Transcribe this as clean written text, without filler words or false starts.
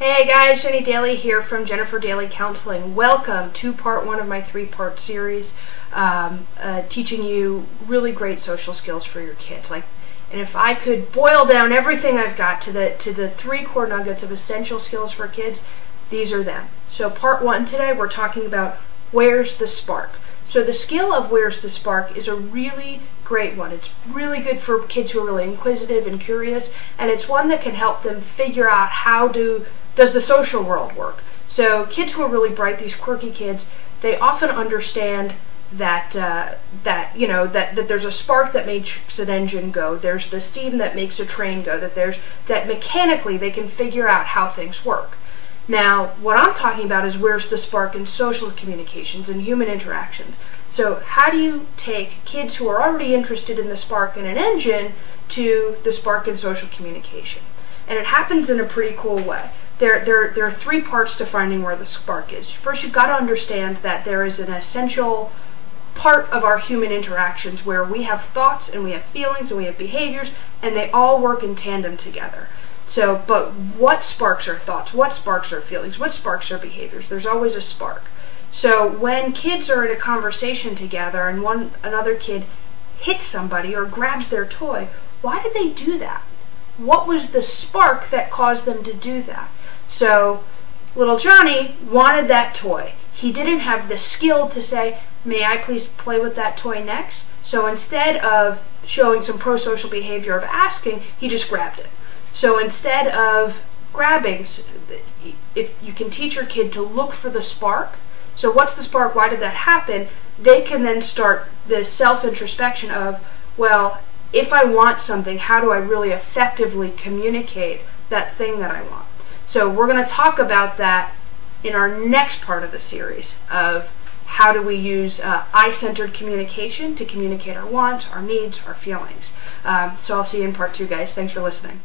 Hey guys, Jenny Daly here from Jennifer Daly Counseling. Welcome to part one of my three-part series, teaching you really great social skills for your kids. And if I could boil down everything I've got to the three core nuggets of essential skills for kids, these are them. So part one today, we're talking about where's the spark. So the skill of where's the spark is a really great one. It's really good for kids who are really inquisitive and curious, and it's one that can help them figure out does the social world work. So kids who are really bright, these quirky kids, they often understand that there's a spark that makes an engine go. There's the steam that makes a train go. That mechanically they can figure out how things work. Now, what I'm talking about is where's the spark in social communications and human interactions. So how do you take kids who are already interested in the spark in an engine to the spark in social communication? And it happens in a pretty cool way. There are three parts to finding where the spark is. First, you've got to understand that there is an essential part of our human interactions where we have thoughts and we have feelings and we have behaviors, and they all work in tandem together. So, but what sparks our thoughts? What sparks our feelings? What sparks our behaviors? There's always a spark. So when kids are in a conversation together and another kid hits somebody or grabs their toy, why did they do that? What was the spark that caused them to do that? So little Johnny wanted that toy. He didn't have the skill to say, may I please play with that toy next? So instead of showing some pro-social behavior of asking, he just grabbed it. So instead of grabbing, if you can teach your kid to look for the spark, so what's the spark, why did that happen, they can then start the self-introspection of, well, if I want something, how do I really effectively communicate that thing that I want? So we're going to talk about that in our next part of the series of how do we use I-centered communication to communicate our wants, our needs, our feelings. So I'll see you in part two, guys. Thanks for listening.